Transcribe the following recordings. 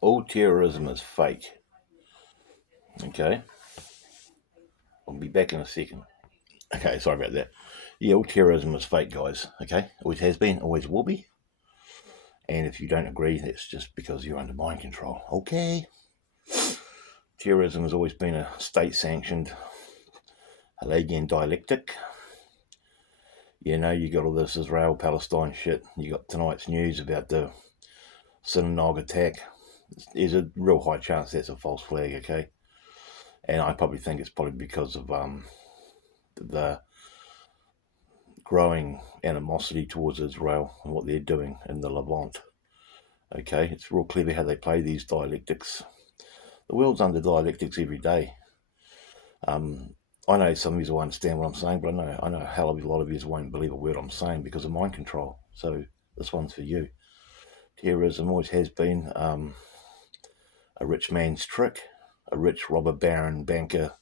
All terrorism is fake. Okay, I'll be back in a second. Okay, sorry about that. Yeah, all terrorism is fake, guys. Okay, always has been, always will be. And if you don't agree, that's just because you're under mind control. Okay. Terrorism has always been a state-sanctioned Hegelian dialectic. You know, you got all this Israel-Palestine shit. You got tonight's news about the synagogue attack. There's a real high chance that's a false flag, okay? And I probably think it's probably because of the growing animosity towards Israel and what they're doing in the Levant. Okay, it's real clever how they play these dialectics. The world's under dialectics every day. I know some of you will understand what I'm saying, but I know a hell of a lot of you won't believe a word I'm saying because of mind control. So this one's for you. Terrorism always has been a rich man's trick, a rich robber baron banker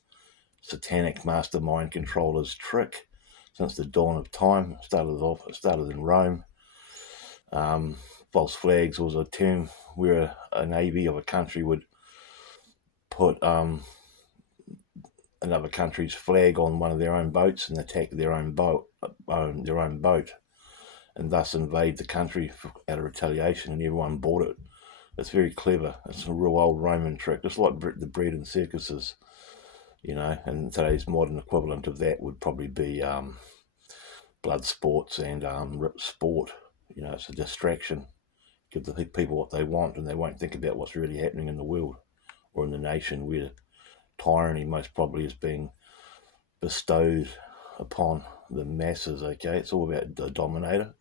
satanic mastermind controller's trick since the dawn of time. Started in Rome. False flags was a term where a navy of a country would put another country's flag on one of their own boats and attack their own boat, and thus invade the country out of retaliation, and everyone bought it. It's very clever. It's a real old Roman trick. It's like the bread in circuses, you know, and today's modern equivalent of that would probably be blood sports and rip sport. You know, it's a distraction. Give the people what they want, and they won't think about what's really happening in the world or in the nation where tyranny most probably is being bestowed upon the masses. Okay, it's all about the dominator.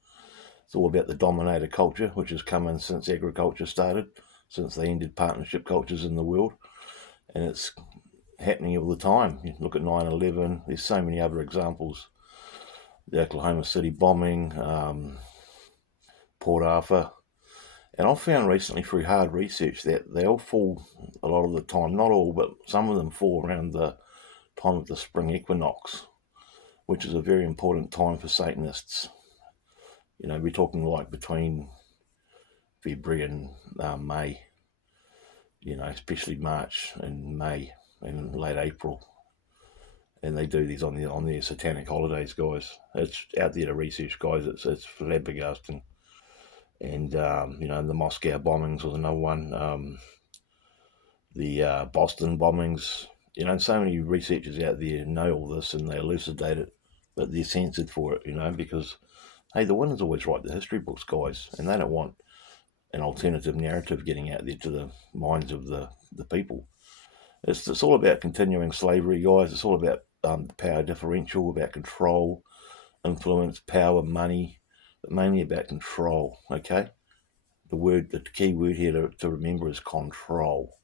It's all about the dominator culture, which has come in since agriculture started, since they ended partnership cultures in the world, and it's happening all the time. You look at 9/11. There's so many other examples. The Oklahoma City bombing, Port Arthur. And I've found recently through hard research that they all fall a lot of the time, not all, but some of them fall around the time of the spring equinox, which is a very important time for Satanists. You know, we're talking like between February and May, you know, especially March and May and late April. And they do these on their satanic holidays, guys. It's out there to research, guys. It's flabbergasting. And you know, the Moscow bombings was another one. The Boston bombings. You know, so many researchers out there know all this and they elucidate it, but they're censored for it. You know, because hey, the winners always write the history books, guys, and they don't want an alternative narrative getting out there to the minds of the people. It's all about continuing slavery, guys. It's all about the power differential, about control, influence, power, money, but mainly about control. Okay, the key word here to remember is control.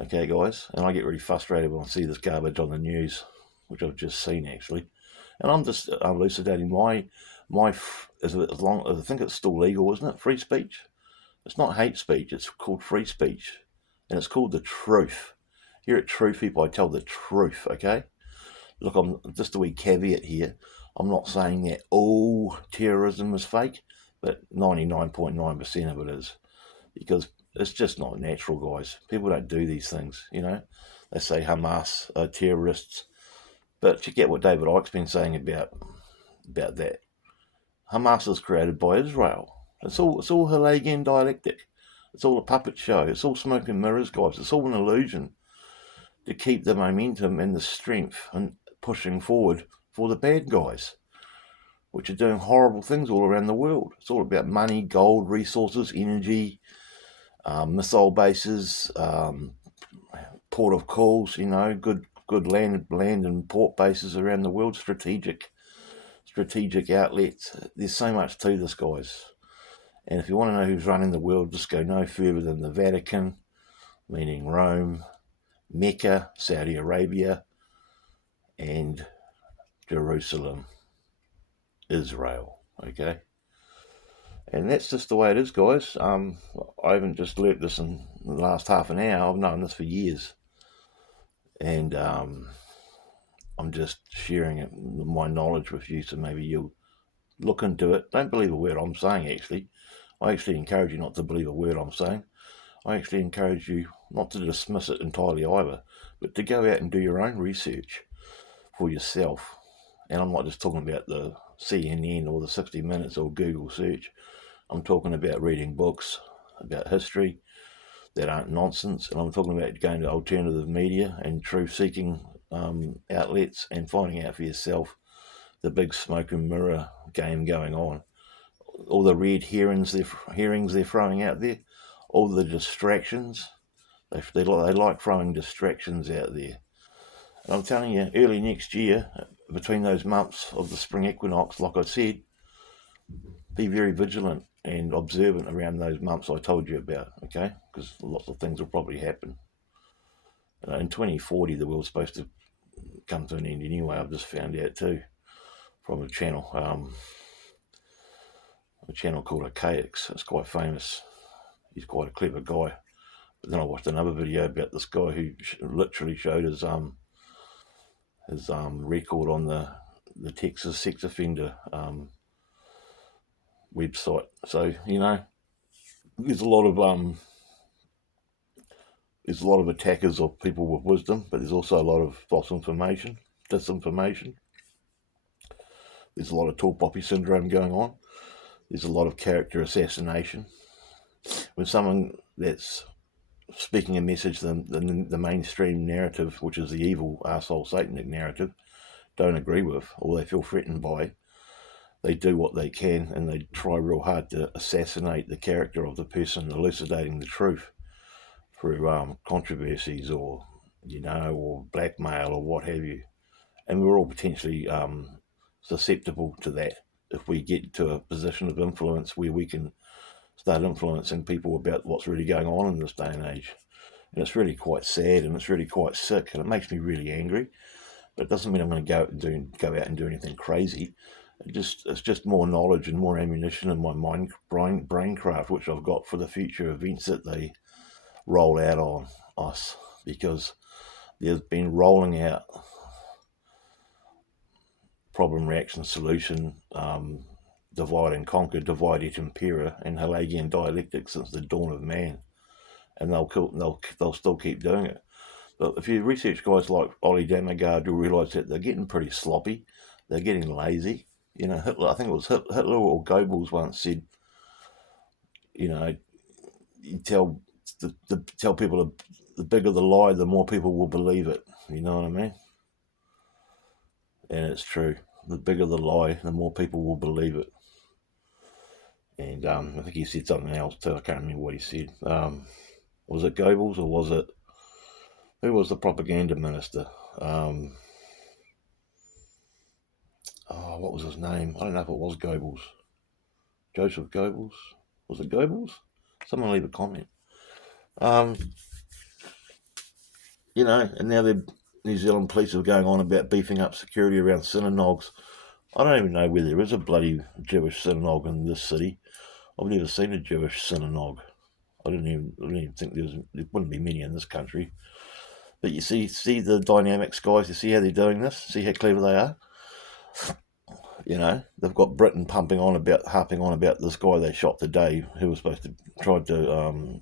Okay, guys, and I get really frustrated when I see this garbage on the news, which I've just seen actually, and I'm just elucidating my as long as I think it's still legal, isn't it? Free speech. It's not hate speech. It's called free speech, and it's called the truth. Here at Truth People, I tell the truth. Okay. Look, I'm just a wee caveat here. I'm not saying that all terrorism is fake, but 99.9% of it is, because it's just not natural, guys. People don't do these things, you know. They say Hamas are terrorists, but check out what David Icke's been saying about that. Hamas is created by Israel. It's all Hegelian dialectic. It's all a puppet show. It's all smoke and mirrors, guys. It's all an illusion to keep the momentum and the strength and pushing forward for the bad guys, which are doing horrible things all around the world. It's all about money, gold, resources, energy, missile bases, port of calls. You know, good land and port bases around the world, strategic outlets. There's so much to this, guys. And if you want to know who's running the world, just go no further than the Vatican, meaning Rome, Mecca, Saudi Arabia, and Jerusalem, Israel. Okay, and that's just the way it is, guys. I haven't just learnt this in the last half an hour. I've known this for years, and I'm just sharing it, my knowledge with you, so maybe you'll look into it. Don't believe a word I'm saying. Actually, I actually encourage you not to believe a word I'm saying. I actually encourage you not to dismiss it entirely either, but to go out and do your own research for yourself. And I'm not just talking about the CNN or the 60 Minutes or Google search. I'm talking about reading books about history that aren't nonsense, and I'm talking about going to alternative media and truth-seeking outlets and finding out for yourself the big smoke and mirror game going on. All the red herrings they're throwing out there, all the distractions. They like throwing distractions out there. And I'm telling you, early next year, between those months of the spring equinox, like I said, be very vigilant and observant around those months I told you about, okay? Because lots of things will probably happen. In 2040, the world's supposed to come to an end anyway. I've just found out too from a channel called Archaics. It's quite famous. He's quite a clever guy. But then I watched another video about this guy who literally showed his record on the Texas sex offender website. So there's a lot of attackers of people with wisdom, but there's also a lot of false information, disinformation. There's a lot of tall poppy syndrome going on. There's a lot of character assassination. When someone that's speaking a message the mainstream narrative, which is the evil arsehole satanic narrative, don't agree with or they feel threatened by, they do what they can and they try real hard to assassinate the character of the person elucidating the truth through controversies or blackmail or what have you. And we're all potentially susceptible to that if we get to a position of influence where we can start influencing people about what's really going on in this day and age. And it's really quite sad and it's really quite sick and it makes me really angry. But it doesn't mean I'm going to go out and do anything crazy. It's just more knowledge and more ammunition in my braincraft, which I've got for the future events that they roll out on us, because they've been rolling out problem, reaction, solution, divide and conquer, divide et impera, and Hegelian dialectics since the dawn of man, and they'll still keep doing it. But if you research guys like Ollie Damagard, you'll realise that they're getting pretty sloppy, they're getting lazy. Hitler, I think it was Hitler or Goebbels once said, you tell people the bigger the lie, the more people will believe it. You know what I mean? And it's true. The bigger the lie, the more people will believe it. And I think he said something else too. I can't remember what he said. Was it Goebbels or was it... Who was the propaganda minister? What was his name? I don't know if it was Goebbels. Joseph Goebbels? Was it Goebbels? Someone leave a comment. And now the New Zealand police are going on about beefing up security around synagogues. I don't even know where there is a bloody Jewish synagogue in this city. I've never seen a Jewish synagogue. I didn't even think there wouldn't be many in this country. But you see the dynamics, guys. You see how they're doing this. See how clever they are. They've got Britain harping on about this guy they shot today, who was supposed to try to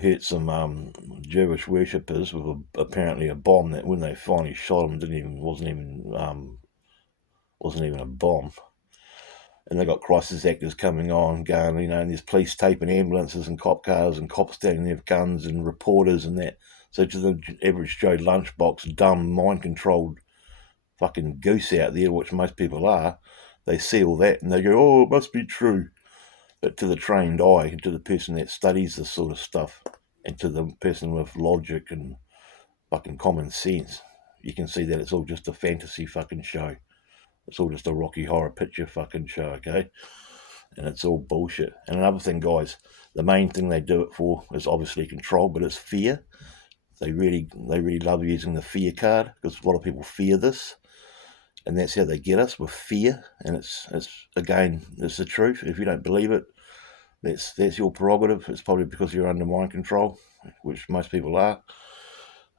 hurt some Jewish worshippers with apparently a bomb that, when they finally shot him, wasn't even a bomb. And they got crisis actors coming on, going, and there's police taping ambulances and cop cars and cops standing there with guns and reporters and that. So to the average Joe lunchbox, dumb, mind-controlled fucking goose out there, which most people are, they see all that and they go, oh, it must be true. But to the trained eye, to the person that studies this sort of stuff, and to the person with logic and fucking common sense, you can see that it's all just a fantasy fucking show. It's all just a Rocky Horror Picture fucking show, okay? And it's all bullshit. And another thing, guys, the main thing they do it for is obviously control, but it's fear. They really love using the fear card, because a lot of people fear this, and that's how they get us, with fear. And it's again, it's the truth. If you don't believe it, that's your prerogative. It's probably because you're under mind control, which most people are,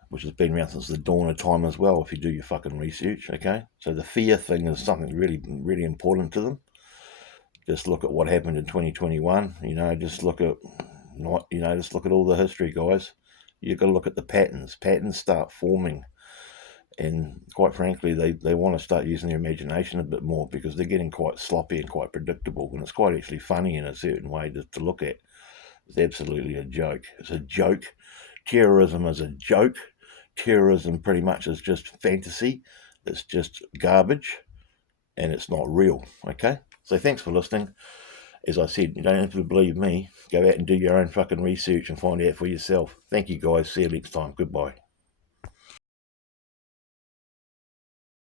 which has been around since the dawn of time as well, if you do your fucking research, okay? So the fear thing is something really, really important to them. Just look at what happened in 2021, just look at Not, just look at all the history, guys. You've got to look at the patterns. Patterns start forming, and quite frankly, they want to start using their imagination a bit more, because they're getting quite sloppy and quite predictable, and it's quite actually funny in a certain way to look at. It's absolutely a joke. It's a joke. Terrorism is a joke. Terrorism pretty much is just fantasy. It's just garbage, and it's not real. Okay? So thanks for listening. As I said, you don't have to believe me. Go out and do your own fucking research and find out for yourself. Thank you, guys. See you next time. Goodbye.